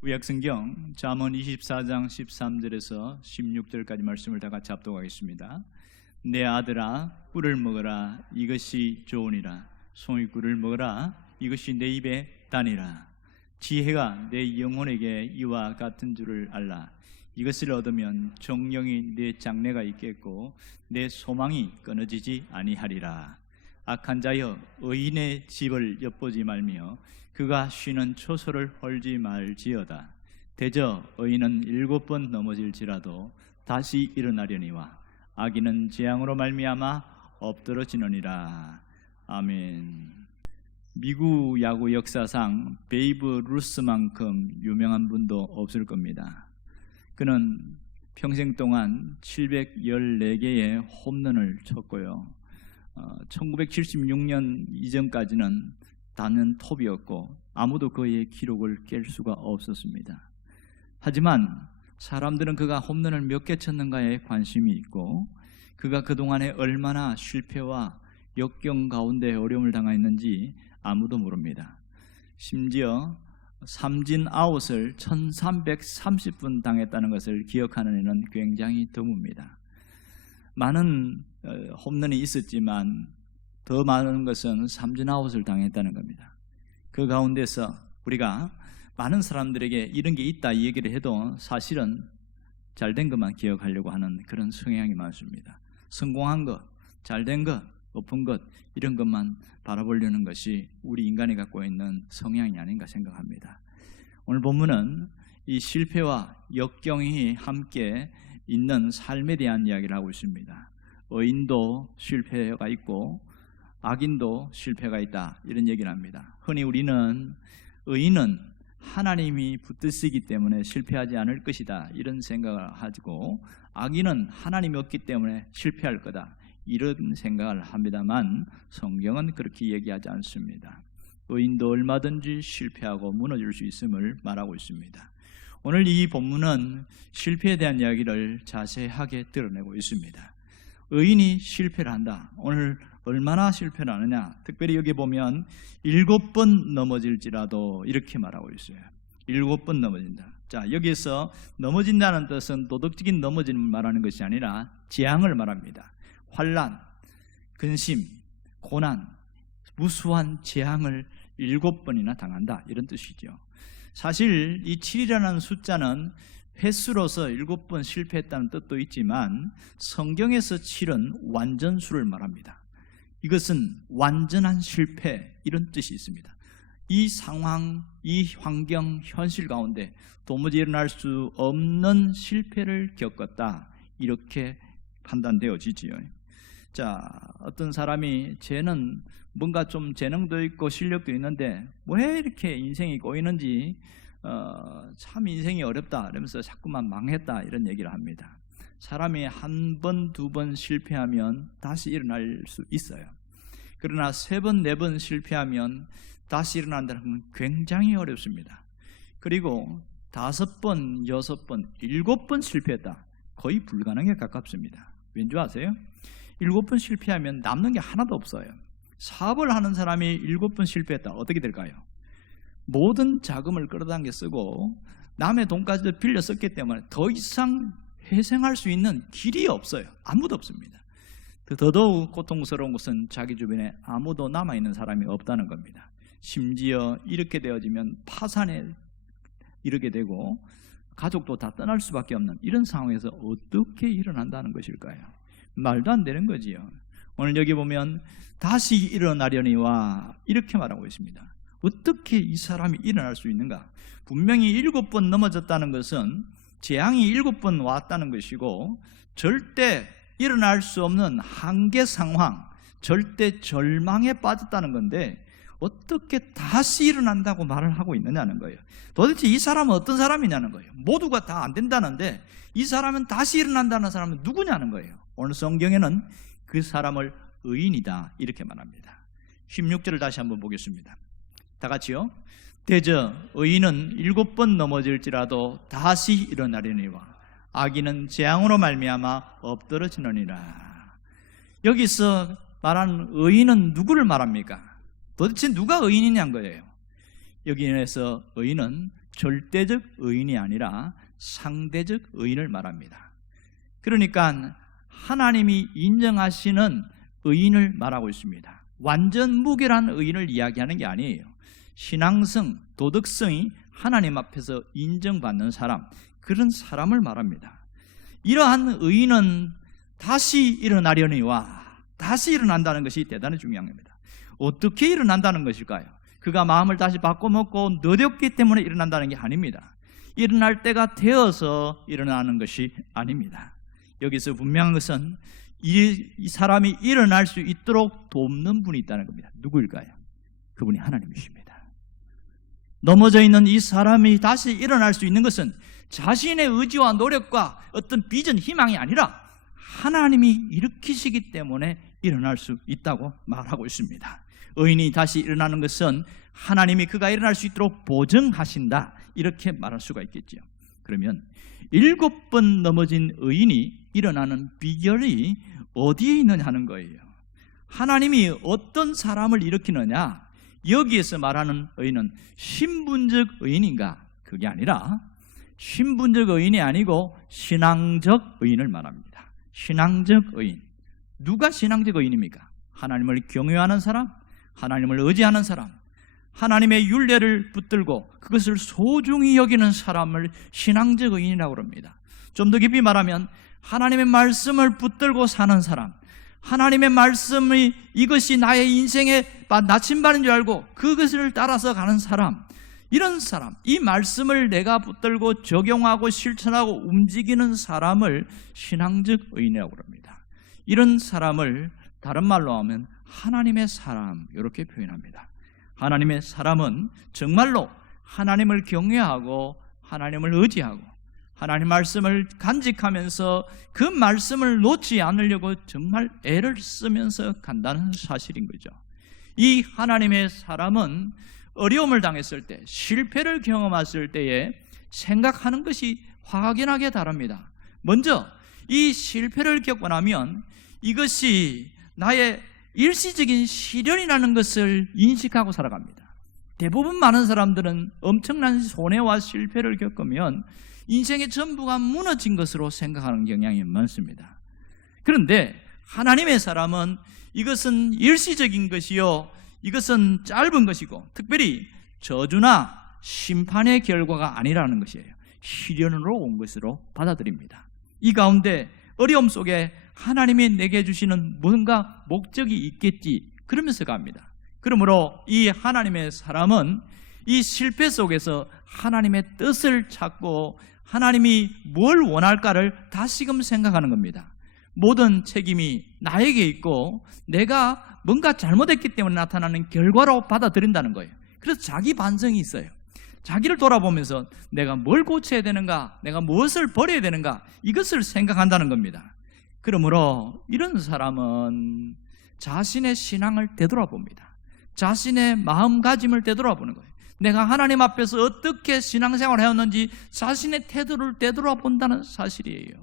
구약성경 잠언 24장 13절에서 16절까지 말씀을 다 같이 합독하겠습니다. 내 아들아 꿀을 먹어라, 이것이 좋으니라. 송이꿀을 먹어라, 이것이 내 입에 다니라. 지혜가 내 영혼에게 이와 같은 줄을 알라. 이것을 얻으면 정령이 내 장래가 있겠고 내 소망이 끊어지지 아니하리라. 악한 자여 의인의 집을 엿보지 말며 그가 쉬는 초소를 헐지 말지어다. 대저 의인은 7번 넘어질지라도 다시 일어나려니와 악인은 재앙으로 말미암아 엎드러지느니라. 아멘. 미국 야구 역사상 베이브 루스만큼 유명한 분도 없을 겁니다. 그는 평생 동안 714개의 홈런을 쳤고요. 1976년 이전까지는 단연 톱이었고 아무도 그의 기록을 깰 수가 없었습니다. 하지만 사람들은 그가 홈런을 몇 개 쳤는가에 관심이 있고 그가 그동안에 얼마나 실패와 역경 가운데 어려움을 당했는지 아무도 모릅니다. 심지어 삼진 아웃을 1330분 당했다는 것을 기억하는 이는 굉장히 드뭅니다. 많은 홈런이 있었지만 더 많은 것은 삼진 아웃을 당했다는 겁니다. 그 가운데서 우리가 많은 사람들에게 이런 게 있다 이 얘기를 해도 사실은 잘된 것만 기억하려고 하는 그런 성향이 많습니다. 성공한 것, 잘된 것, 높은 것 이런 것만 바라보려는 것이 우리 인간이 갖고 있는 성향이 아닌가 생각합니다. 오늘 본문은 이 실패와 역경이 함께 있는 삶에 대한 이야기를 하고 있습니다. 의인도 실패가 있고 악인도 실패가 있다 이런 얘기를 합니다. 흔히 우리는 의인은 하나님이 붙드시기 때문에 실패하지 않을 것이다 이런 생각을 하고 악인은 하나님이 없기 때문에 실패할 거다 이런 생각을 합니다만 성경은 그렇게 얘기하지 않습니다. 의인도 얼마든지 실패하고 무너질 수 있음을 말하고 있습니다. 오늘 이 본문은 실패에 대한 이야기를 자세하게 드러내고 있습니다. 의인이 실패를 한다. 오늘 얼마나 실패를 하느냐. 특별히 여기 보면 7번 넘어질지라도 이렇게 말하고 있어요. 7번 넘어진다. 자, 여기서 넘어진다는 뜻은 도덕적인 넘어짐을 말하는 것이 아니라 재앙을 말합니다. 환난, 근심, 고난, 무수한 재앙을 7번이나 당한다 이런 뜻이죠. 사실 이 7이라는 숫자는 횟수로서 7번 실패했다는 뜻도 있지만 성경에서 7은 완전수를 말합니다. 이것은 완전한 실패 이런 뜻이 있습니다. 이 상황, 이 환경, 현실 가운데 도무지 일어날 수 없는 실패를 겪었다 이렇게 판단되어지지요. 자, 어떤 사람이 쟤는 뭔가 좀 재능도 있고 실력도 있는데 왜 이렇게 인생이 꼬이는지 참 인생이 어렵다 이러면서 자꾸만 망했다 이런 얘기를 합니다. 사람이 한 번, 두 번 실패하면 다시 일어날 수 있어요. 그러나 3번, 4번 실패하면 다시 일어난다는 건 굉장히 어렵습니다. 그리고 5번, 6번, 7번 실패했다 거의 불가능에 가깝습니다. 왠지 아세요? 7번 실패하면 남는 게 하나도 없어요. 사업을 하는 사람이 7번 실패했다 어떻게 될까요? 모든 자금을 끌어당겨 쓰고 남의 돈까지도 빌려 썼기 때문에 더 이상 회생할 수 있는 길이 없어요. 아무도 없습니다. 더더욱 고통스러운 것은 자기 주변에 아무도 남아있는 사람이 없다는 겁니다. 심지어 이렇게 되어지면 파산에 이르게 되고 가족도 다 떠날 수밖에 없는 이런 상황에서 어떻게 일어난다는 것일까요? 말도 안 되는 거지요. 오늘 여기 보면 다시 일어나려니와 이렇게 말하고 있습니다. 어떻게 이 사람이 일어날 수 있는가? 분명히 7번 넘어졌다는 것은 재앙이 7번 왔다는 것이고 절대 일어날 수 없는 한계 상황, 절대 절망에 빠졌다는 건데 어떻게 다시 일어난다고 말을 하고 있느냐는 거예요. 도대체 이 사람은 어떤 사람이냐는 거예요. 모두가 다 안 된다는데 이 사람은 다시 일어난다는 사람은 누구냐는 거예요. 오늘 성경에는 그 사람을 의인이다 이렇게 말합니다. 16절을 다시 한번 보겠습니다. 다 같이요. 대저 의인은 7번 넘어질지라도 다시 일어나려니와 악인은 재앙으로 말미암아 엎드러지느니라. 여기서 말하는 의인은 누구를 말합니까? 도대체 누가 의인이냐는 거예요. 여기에서 의인은 절대적 의인이 아니라 상대적 의인을 말합니다. 그러니까 하나님이 인정하시는 의인을 말하고 있습니다. 완전 무결한 의인을 이야기하는 게 아니에요. 신앙성, 도덕성이 하나님 앞에서 인정받는 사람, 그런 사람을 말합니다. 이러한 의인은 다시 일어나려니와 다시 일어난다는 것이 대단히 중요한 겁니다. 어떻게 일어난다는 것일까요? 그가 마음을 다시 바꿔먹고 노력했기 때문에 일어난다는 게 아닙니다. 일어날 때가 되어서 일어나는 것이 아닙니다. 여기서 분명한 것은 이 사람이 일어날 수 있도록 돕는 분이 있다는 겁니다. 누구일까요? 그분이 하나님이십니다. 넘어져 있는 이 사람이 다시 일어날 수 있는 것은 자신의 의지와 노력과 어떤 비전, 희망이 아니라 하나님이 일으키시기 때문에 일어날 수 있다고 말하고 있습니다. 의인이 다시 일어나는 것은 하나님이 그가 일어날 수 있도록 보증하신다, 이렇게 말할 수가 있겠죠. 그러면 7번 넘어진 의인이 일어나는 비결이 어디에 있느냐 하는 거예요. 하나님이 어떤 사람을 일으키느냐, 여기에서 말하는 의인은 신분적 의인인가? 그게 아니라 신분적 의인이 아니고 신앙적 의인을 말합니다. 신앙적 의인. 누가 신앙적 의인입니까? 하나님을 경외하는 사람, 하나님을 의지하는 사람, 하나님의 율례를 붙들고 그것을 소중히 여기는 사람을 신앙적 의인이라고 합니다. 좀 더 깊이 말하면 하나님의 말씀을 붙들고 사는 사람, 하나님의 말씀이 이것이 나의 인생의 나침반인 줄 알고 그것을 따라서 가는 사람, 이런 사람, 이 말씀을 내가 붙들고 적용하고 실천하고 움직이는 사람을 신앙적 의인이라고 합니다. 이런 사람을 다른 말로 하면 하나님의 사람, 이렇게 표현합니다. 하나님의 사람은 정말로 하나님을 경외하고 하나님을 의지하고 하나님 말씀을 간직하면서 그 말씀을 놓지 않으려고 정말 애를 쓰면서 간다는 사실인 거죠. 이 하나님의 사람은 어려움을 당했을 때, 실패를 경험했을 때에 생각하는 것이 확연하게 다릅니다. 먼저 이 실패를 겪고 나면 이것이 나의 일시적인 시련이라는 것을 인식하고 살아갑니다. 대부분 많은 사람들은 엄청난 손해와 실패를 겪으면 인생의 전부가 무너진 것으로 생각하는 경향이 많습니다. 그런데 하나님의 사람은 이것은 일시적인 것이요, 이것은 짧은 것이고 특별히 저주나 심판의 결과가 아니라는 것이에요. 시련으로 온 것으로 받아들입니다. 이 가운데 어려움 속에 하나님이 내게 주시는 뭔가 목적이 있겠지, 그러면서 갑니다. 그러므로 이 하나님의 사람은 이 실패 속에서 하나님의 뜻을 찾고 하나님이 뭘 원할까를 다시금 생각하는 겁니다. 모든 책임이 나에게 있고 내가 뭔가 잘못했기 때문에 나타나는 결과로 받아들인다는 거예요. 그래서 자기 반성이 있어요. 자기를 돌아보면서 내가 뭘 고쳐야 되는가, 내가 무엇을 버려야 되는가, 이것을 생각한다는 겁니다. 그러므로 이런 사람은 자신의 신앙을 되돌아봅니다. 자신의 마음가짐을 되돌아보는 거예요. 내가 하나님 앞에서 어떻게 신앙생활을 해왔는지 자신의 태도를 되돌아본다는 사실이에요.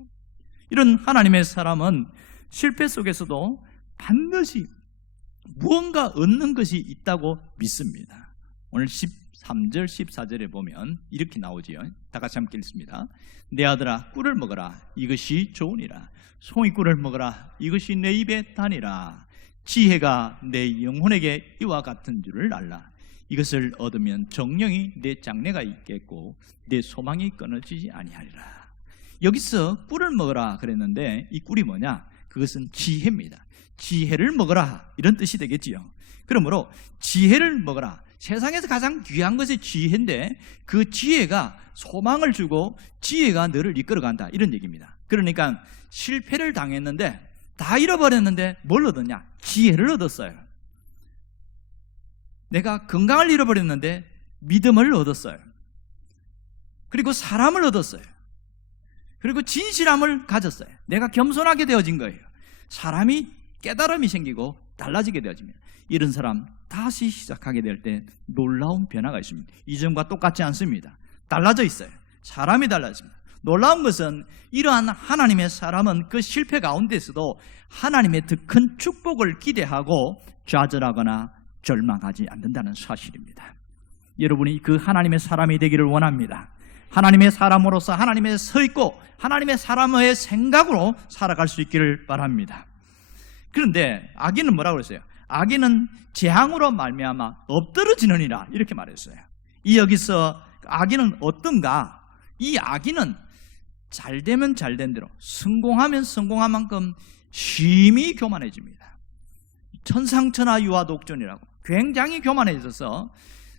이런 하나님의 사람은 실패 속에서도 반드시 무언가 얻는 것이 있다고 믿습니다. 오늘 13절 14절에 보면 이렇게 나오지요. 다 같이 함께 읽습니다. 내 아들아 꿀을 먹어라, 이것이 좋으니라. 송이 꿀을 먹어라, 이것이 내 입에 다니라. 지혜가 내 영혼에게 이와 같은 줄을 알라. 이것을 얻으면 정령이 내 장래가 있겠고 내 소망이 끊어지지 아니하리라. 여기서 꿀을 먹어라 그랬는데 이 꿀이 뭐냐? 그것은 지혜입니다. 지혜를 먹어라, 이런 뜻이 되겠지요. 그러므로 지혜를 먹어라. 세상에서 가장 귀한 것이 지혜인데 그 지혜가 소망을 주고 지혜가 너를 이끌어간다, 이런 얘기입니다. 그러니까 실패를 당했는데 다 잃어버렸는데 뭘 얻었냐? 지혜를 얻었어요. 내가 건강을 잃어버렸는데 믿음을 얻었어요. 그리고 사람을 얻었어요. 그리고 진실함을 가졌어요. 내가 겸손하게 되어진 거예요. 사람이 깨달음이 생기고 달라지게 되어집니다. 이런 사람 다시 시작하게 될 때 놀라운 변화가 있습니다. 이전과 똑같지 않습니다. 달라져 있어요. 사람이 달라집니다. 놀라운 것은 이러한 하나님의 사람은 그 실패 가운데서도 하나님의 더 큰 축복을 기대하고 좌절하거나 절망하지 않는다는 사실입니다. 여러분이 그 하나님의 사람이 되기를 원합니다. 하나님의 사람으로서 하나님의 서 있고 하나님의 사람의 생각으로 살아갈 수 있기를 바랍니다. 그런데 악인은 뭐라고 그랬어요? 악인은 재앙으로 말미암아 엎드러지느니라 이렇게 말했어요. 이 여기서 악인은 어떤가? 이 악인은 잘되면 잘된 대로, 성공하면 성공한 만큼 심히 교만해집니다. 천상천하 유아독존이라고 굉장히 교만해져서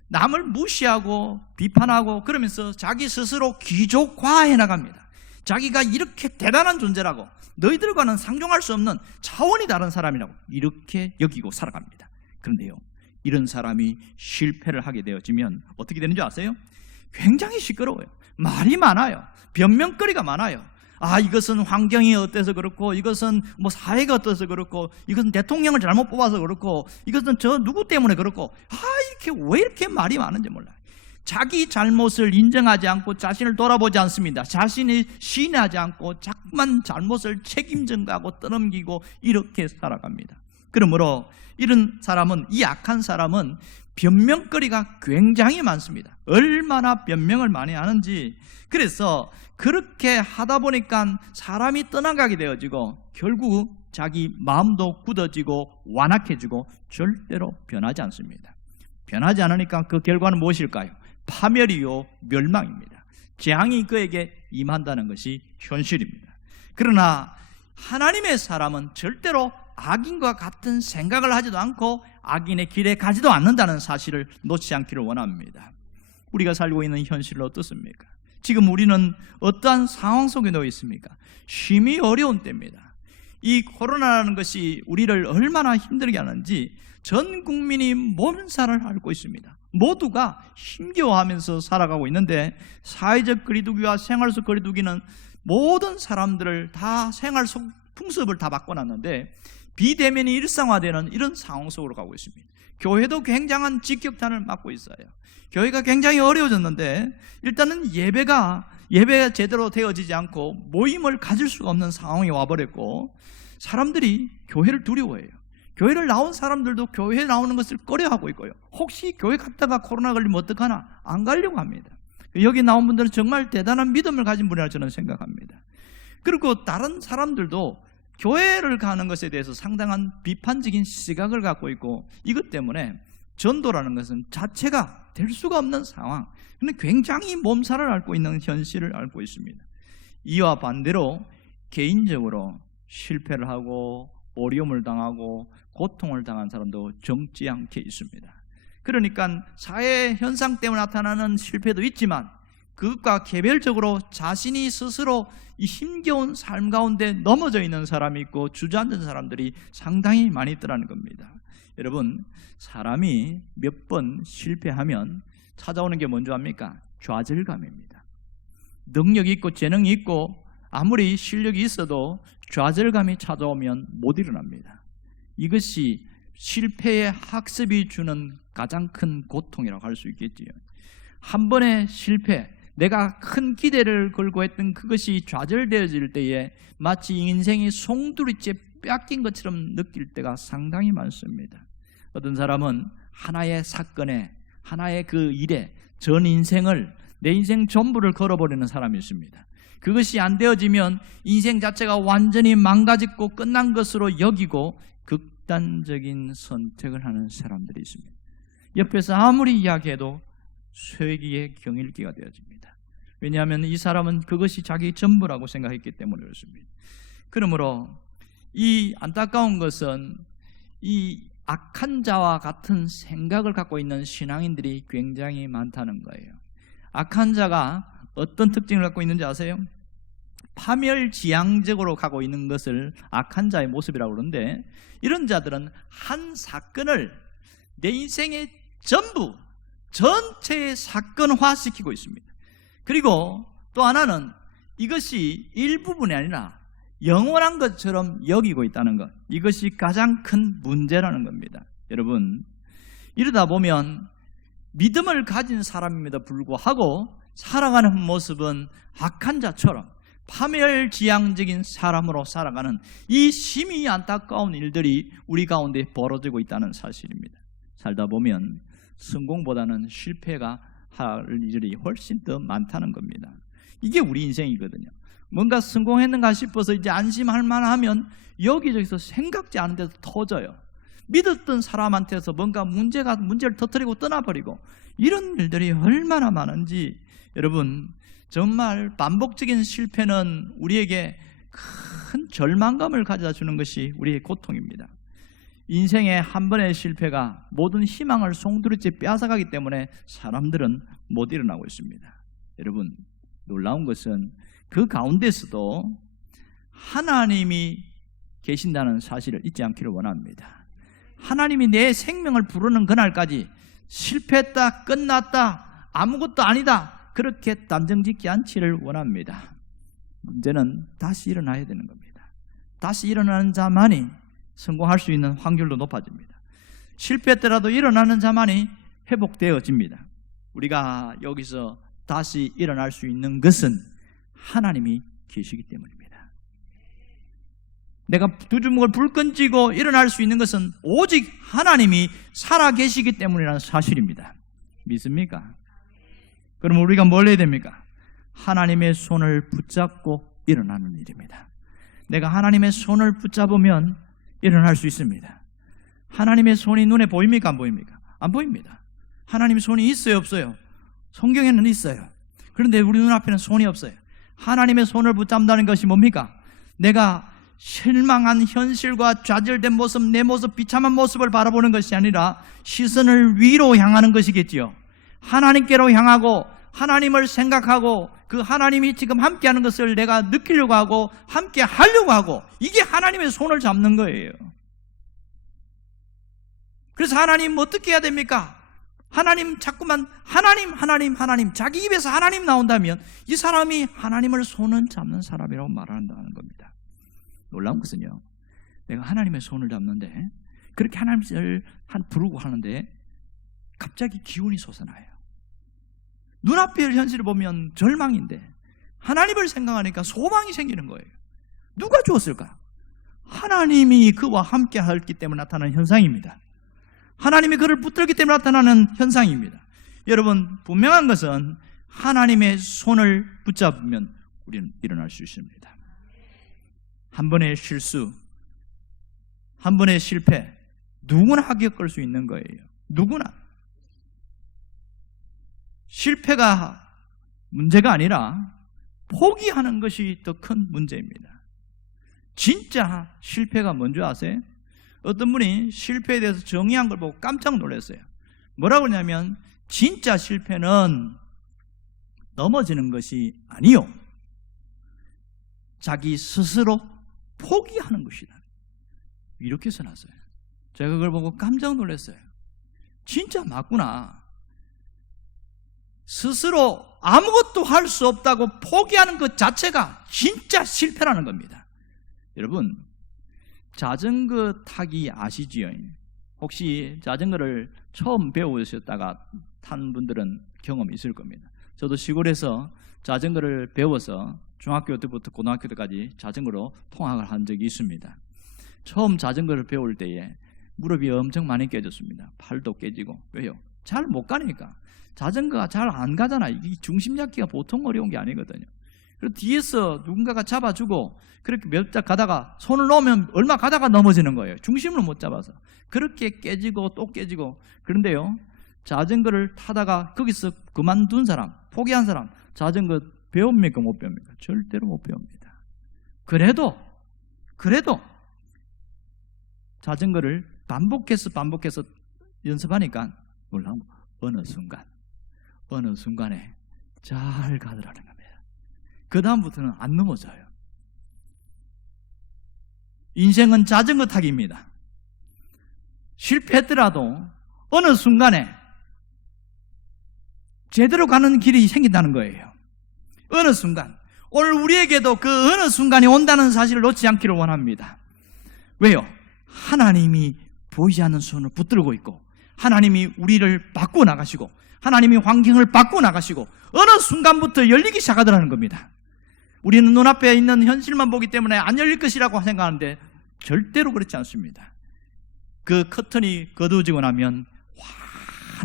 남을 무시하고 비판하고 그러면서 자기 스스로 귀족화해 나갑니다. 자기가 이렇게 대단한 존재라고, 너희들과는 상종할 수 없는 차원이 다른 사람이라고 이렇게 여기고 살아갑니다. 그런데요, 이런 사람이 실패를 하게 되어지면 어떻게 되는 줄 아세요? 굉장히 시끄러워요. 말이 많아요. 변명거리가 많아요. 이것은 환경이 어때서 그렇고, 이것은 뭐 사회가 어때서 그렇고, 이것은 대통령을 잘못 뽑아서 그렇고, 이것은 저 누구 때문에 그렇고, 이렇게 왜 이렇게 말이 많은지 몰라요. 자기 잘못을 인정하지 않고 자신을 돌아보지 않습니다. 자신이 시인하지 않고 자꾸만 잘못을 책임전가하고 떠넘기고 이렇게 살아갑니다. 그러므로 이런 사람은, 이 악한 사람은 변명거리가 굉장히 많습니다. 얼마나 변명을 많이 하는지. 그래서 그렇게 하다 보니까 사람이 떠나가게 되어지고 결국 자기 마음도 굳어지고 완악해지고 절대로 변하지 않습니다. 변하지 않으니까 그 결과는 무엇일까요? 파멸이요 멸망입니다. 재앙이 그에게 임한다는 것이 현실입니다. 그러나 하나님의 사람은 절대로 악인과 같은 생각을 하지도 않고 악인의 길에 가지도 않는다는 사실을 놓지 않기를 원합니다. 우리가 살고 있는 현실은 어떻습니까? 지금 우리는 어떠한 상황 속에 놓여 있습니까? 심히 어려운 때입니다. 이 코로나라는 것이 우리를 얼마나 힘들게 하는지 전 국민이 몸살을 앓고 있습니다. 모두가 힘겨워하면서 살아가고 있는데, 사회적 거리두기와 생활 속 거리두기는 모든 사람들을 다 생활 속 풍습을 다 바꿔놨는데 비대면이 일상화되는 이런 상황 속으로 가고 있습니다. 교회도 굉장한 직격탄을 맞고 있어요. 교회가 굉장히 어려워졌는데 일단은 예배가 제대로 되어지지 않고 모임을 가질 수가 없는 상황이 와버렸고, 사람들이 교회를 두려워해요. 교회를 나온 사람들도 교회에 나오는 것을 꺼려하고 있고요. 혹시 교회 갔다가 코로나 걸리면 어떡하나 안 가려고 합니다. 여기 나온 분들은 정말 대단한 믿음을 가진 분이라고 저는 생각합니다. 그리고 다른 사람들도 교회를 가는 것에 대해서 상당한 비판적인 시각을 갖고 있고, 이것 때문에 전도라는 것은 자체가 될 수가 없는 상황, 근데 굉장히 몸살을 앓고 있는 현실을 앓고 있습니다. 이와 반대로 개인적으로 실패를 하고 어려움을 당하고 고통을 당한 사람도 적지 않게 있습니다. 그러니까 사회 현상 때문에 나타나는 실패도 있지만 그것과 개별적으로 자신이 스스로 이 힘겨운 삶 가운데 넘어져 있는 사람이 있고 주저앉은 사람들이 상당히 많이 있더라는 겁니다. 여러분, 사람이 몇 번 실패하면 찾아오는 게 뭔지 압니까? 좌절감입니다. 능력이 있고 재능이 있고 아무리 실력이 있어도 좌절감이 찾아오면 못 일어납니다. 이것이 실패의 학습이 주는 가장 큰 고통이라고 할 수 있겠지요. 한 번의 실패, 내가 큰 기대를 걸고 했던 그것이 좌절되어질 때에 마치 인생이 송두리째 뺏긴 것처럼 느낄 때가 상당히 많습니다. 어떤 사람은 하나의 사건에, 하나의 그 일에 전 인생을, 내 인생 전부를 걸어버리는 사람이 있습니다. 그것이 안 되어지면 인생 자체가 완전히 망가졌고 끝난 것으로 여기고 극단적인 선택을 하는 사람들이 있습니다. 옆에서 아무리 이야기해도 쇠기의 경일기가 되어집니다. 왜냐하면 이 사람은 그것이 자기 전부라고 생각했기 때문에 그렇습니다. 그러므로 이 안타까운 것은 이 악한 자와 같은 생각을 갖고 있는 신앙인들이 굉장히 많다는 거예요. 악한 자가 어떤 특징을 갖고 있는지 아세요? 파멸지향적으로 가고 있는 것을 악한 자의 모습이라고 그러는데, 이런 자들은 한 사건을 내 인생의 전부, 전체의 사건화시키고 있습니다. 그리고 또 하나는 이것이 일부분이 아니라 영원한 것처럼 여기고 있다는 것, 이것이 가장 큰 문제라는 겁니다. 여러분, 이러다 보면 믿음을 가진 사람임에도 불구하고 살아가는 모습은 악한 자처럼 파멸지향적인 사람으로 살아가는 이 심히 안타까운 일들이 우리 가운데 벌어지고 있다는 사실입니다. 살다 보면 성공보다는 실패가 할 일이 훨씬 더 많다는 겁니다. 이게 우리 인생이거든요. 뭔가 성공했는가 싶어서 이제 안심할 만하면 여기저기서 생각지 않은 데서 터져요. 믿었던 사람한테서 뭔가 문제를 터뜨리고 떠나버리고, 이런 일들이 얼마나 많은지. 여러분, 정말 반복적인 실패는 우리에게 큰 절망감을 가져다 주는 것이 우리의 고통입니다. 인생의 한 번의 실패가 모든 희망을 송두리째 빼앗아가기 때문에 사람들은 못 일어나고 있습니다. 여러분, 놀라운 것은 그 가운데서도 하나님이 계신다는 사실을 잊지 않기를 원합니다. 하나님이 내 생명을 부르는 그날까지 실패했다, 끝났다, 아무것도 아니다, 그렇게 단정짓지 않기를 원합니다. 문제는 다시 일어나야 되는 겁니다. 다시 일어나는 자만이 성공할 수 있는 확률도 높아집니다. 실패했더라도 일어나는 자만이 회복되어집니다. 우리가 여기서 다시 일어날 수 있는 것은 하나님이 계시기 때문입니다. 내가 두 주먹을 불끈 쥐고 일어날 수 있는 것은 오직 하나님이 살아 계시기 때문이라는 사실입니다. 믿습니까? 그럼 우리가 뭘 해야 됩니까? 하나님의 손을 붙잡고 일어나는 일입니다. 내가 하나님의 손을 붙잡으면 일어날 수 있습니다. 하나님의 손이 눈에 보입니까? 안 보입니까? 안 보입니다. 하나님의 손이 있어요, 없어요? 성경에는 있어요. 그런데 우리 눈앞에는 손이 없어요. 하나님의 손을 붙잡는다는 것이 뭡니까? 내가 실망한 현실과 좌절된 모습, 내 모습, 비참한 모습을 바라보는 것이 아니라 시선을 위로 향하는 것이겠지요. 하나님께로 향하고 하나님을 생각하고 그 하나님이 지금 함께하는 것을 내가 느끼려고 하고 함께 하려고 하고, 이게 하나님의 손을 잡는 거예요. 그래서 하나님 어떻게 해야 됩니까? 하나님 자꾸만 하나님 자기 입에서 하나님 나온다면 이 사람이 하나님을 손은 잡는 사람이라고 말한다는 겁니다. 놀라운 것은요, 내가 하나님의 손을 잡는데 그렇게 하나님을 부르고 하는데 갑자기 기운이 솟아나요. 눈앞의 현실을 보면 절망인데 하나님을 생각하니까 소망이 생기는 거예요. 누가 주었을까? 하나님이 그와 함께 했기 때문에 나타나는 현상입니다. 하나님이 그를 붙들기 때문에 나타나는 현상입니다. 여러분, 분명한 것은 하나님의 손을 붙잡으면 우리는 일어날 수 있습니다. 한 번의 실수, 한 번의 실패, 누구나 겪을 수 있는 거예요. 누구나. 실패가 문제가 아니라 포기하는 것이 더 큰 문제입니다. 진짜 실패가 뭔지 아세요? 어떤 분이 실패에 대해서 정의한 걸 보고 깜짝 놀랐어요. 뭐라고 그러냐면, 진짜 실패는 넘어지는 것이 아니요, 자기 스스로 포기하는 것이다, 이렇게 써놨어요. 제가 그걸 보고 깜짝 놀랐어요. 진짜 맞구나. 스스로 아무것도 할 수 없다고 포기하는 것 자체가 진짜 실패라는 겁니다. 여러분, 자전거 타기 아시지요? 혹시 자전거를 처음 배우셨다가 탄 분들은 경험이 있을 겁니다. 저도 시골에서 자전거를 배워서 중학교 때부터 고등학교 때까지 자전거로 통학을 한 적이 있습니다. 처음 자전거를 배울 때에 무릎이 엄청 많이 깨졌습니다. 팔도 깨지고. 왜요? 잘 못 가니까. 자전거가 잘 안 가잖아. 이 중심 잡기가 보통 어려운 게 아니거든요. 그리고 뒤에서 누군가가 잡아주고 그렇게 몇 작 가다가 손을 놓으면 얼마 가다가 넘어지는 거예요. 중심을 못 잡아서. 그렇게 깨지고 또 깨지고. 그런데요, 자전거를 타다가 거기서 그만둔 사람, 포기한 사람, 자전거 배웁니까? 못 배웁니까? 절대로 못 배웁니다. 그래도 자전거를 반복해서 연습하니까 놀라운 거, 어느 순간에 잘 가더라는 겁니다. 그 다음부터는 안 넘어져요. 인생은 자전거 타기입니다. 실패했더라도 어느 순간에 제대로 가는 길이 생긴다는 거예요. 어느 순간. 오늘 우리에게도 그 어느 순간이 온다는 사실을 놓지 않기를 원합니다. 왜요? 하나님이 보이지 않는 손을 붙들고 있고, 하나님이 우리를 바꾸어 나가시고, 하나님이 환경을 바꾸어 나가시고, 어느 순간부터 열리기 시작하더라는 겁니다. 우리는 눈앞에 있는 현실만 보기 때문에 안 열릴 것이라고 생각하는데 절대로 그렇지 않습니다. 그 커튼이 거두어지고 나면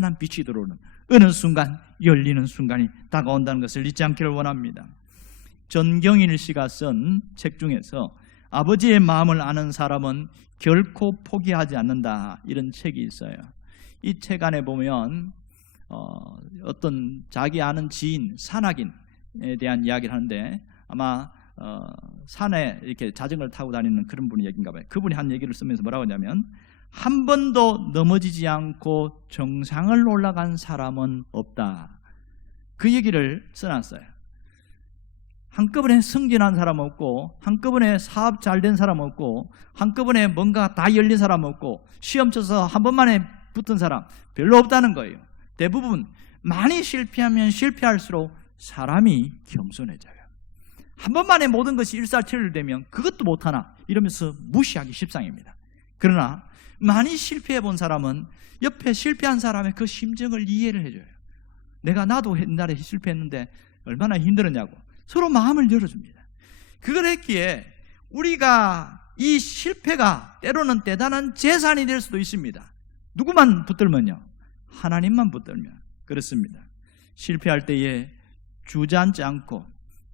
환한 빛이 들어오는 어느 순간 열리는 순간이 다가온다는 것을 잊지 않기를 원합니다. 전경일 씨가 쓴 책 중에서 아버지의 마음을 아는 사람은 결코 포기하지 않는다, 이런 책이 있어요. 이 책 안에 보면 어떤 자기 아는 지인, 산악인에 대한 이야기를 하는데, 아마 산에 이렇게 자전거를 타고 다니는 그런 분의 얘기인가 봐요. 그분이 한 얘기를 쓰면서 뭐라고 하냐면, 한 번도 넘어지지 않고 정상을 올라간 사람은 없다, 그 얘기를 써놨어요. 한꺼번에 승진한 사람 없고, 한꺼번에 사업 잘 된 사람 없고, 한꺼번에 뭔가 다 열린 사람 없고, 시험 쳐서 한 번만에 붙은 사람 별로 없다는 거예요. 대부분 많이 실패하면 실패할수록 사람이 겸손해져요. 한 번만에 모든 것이 일사천리되면 그것도 못하나 이러면서 무시하기 십상입니다. 그러나 많이 실패해 본 사람은 옆에 실패한 사람의 그 심정을 이해를 해줘요. 나도 옛날에 실패했는데 얼마나 힘들었냐고 서로 마음을 열어줍니다. 그걸 했기에 우리가 이 실패가 때로는 대단한 재산이 될 수도 있습니다. 누구만 붙들면요? 하나님만 붙들면 그렇습니다. 실패할 때에 주저앉지 않고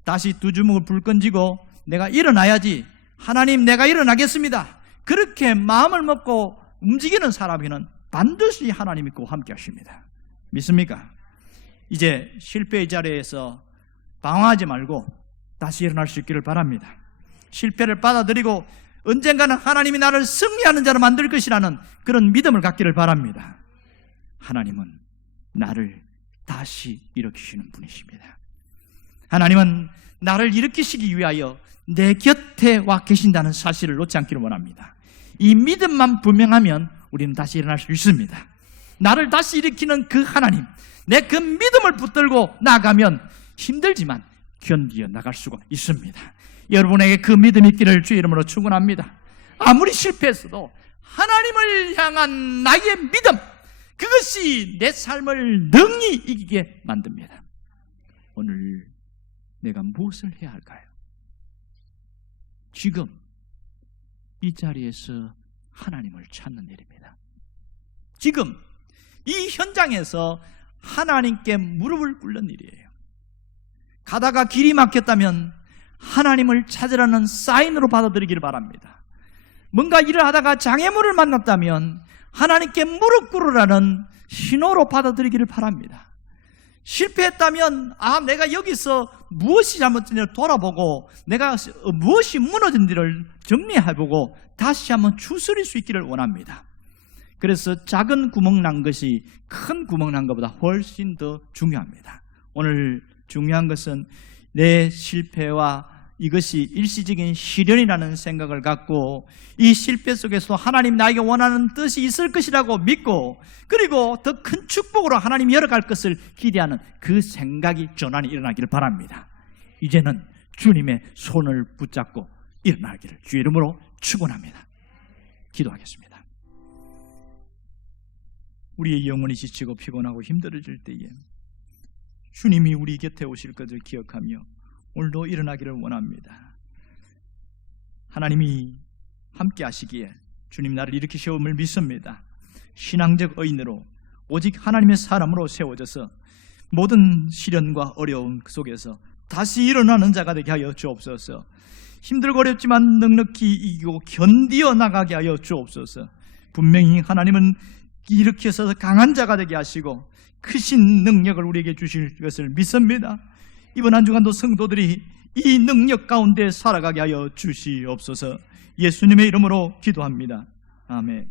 다시 두 주먹을 불끈 쥐고 내가 일어나야지, 하나님 내가 일어나겠습니다, 그렇게 마음을 먹고 움직이는 사람에게는 반드시 하나님이 그 함께 하십니다. 믿습니까? 이제 실패의 자리에서 방황하지 말고 다시 일어날 수 있기를 바랍니다. 실패를 받아들이고 언젠가는 하나님이 나를 승리하는 자로 만들 것이라는 그런 믿음을 갖기를 바랍니다. 하나님은 나를 다시 일으키시는 분이십니다. 하나님은 나를 일으키시기 위하여 내 곁에 와 계신다는 사실을 놓지 않기를 원합니다. 이 믿음만 분명하면 우리는 다시 일어날 수 있습니다. 나를 다시 일으키는 그 하나님, 내 그 믿음을 붙들고 나가면 힘들지만 견디어 나갈 수가 있습니다. 여러분에게 그 믿음이 있기를 주의 이름으로 축원합니다. 아무리 실패했어도 하나님을 향한 나의 믿음, 그것이 내 삶을 능히 이기게 만듭니다. 오늘 내가 무엇을 해야 할까요? 지금 이 자리에서 하나님을 찾는 일입니다. 지금 이 현장에서 하나님께 무릎을 꿇는 일이에요. 가다가 길이 막혔다면 하나님을 찾으라는 사인으로 받아들이기를 바랍니다. 뭔가 일을 하다가 장애물을 만났다면 하나님께 무릎 꿇으라는 신호로 받아들이기를 바랍니다. 실패했다면 내가 여기서 무엇이 잘못된지를 돌아보고 내가 무엇이 무너진지를 정리해보고 다시 한번 추스릴 수 있기를 원합니다. 그래서 작은 구멍 난 것이 큰 구멍 난 것보다 훨씬 더 중요합니다. 오늘 중요한 것은 내 실패와 이것이 일시적인 시련이라는 생각을 갖고 이 실패 속에서도 하나님 나에게 원하는 뜻이 있을 것이라고 믿고, 그리고 더 큰 축복으로 하나님이 열어갈 것을 기대하는 그 생각이 전환이 일어나기를 바랍니다. 이제는 주님의 손을 붙잡고 일어나기를 주의 이름으로 축원합니다. 기도하겠습니다. 우리의 영혼이 지치고 피곤하고 힘들어질 때에 주님이 우리 곁에 오실 것을 기억하며 오늘도 일어나기를 원합니다. 하나님이 함께 하시기에 주님 나를 일으키시음을 믿습니다. 신앙적 의인으로 오직 하나님의 사람으로 세워져서 모든 시련과 어려움 속에서 다시 일어나는 자가 되게 하여 주옵소서. 힘들고 어렵지만 넉넉히 이기고 견디어 나가게 하여 주옵소서. 분명히 하나님은 일으켜서 강한 자가 되게 하시고 크신 능력을 우리에게 주실 것을 믿습니다. 이번 한 주간도 성도들이 이 능력 가운데 살아가게 하여 주시옵소서. 예수님의 이름으로 기도합니다. 아멘.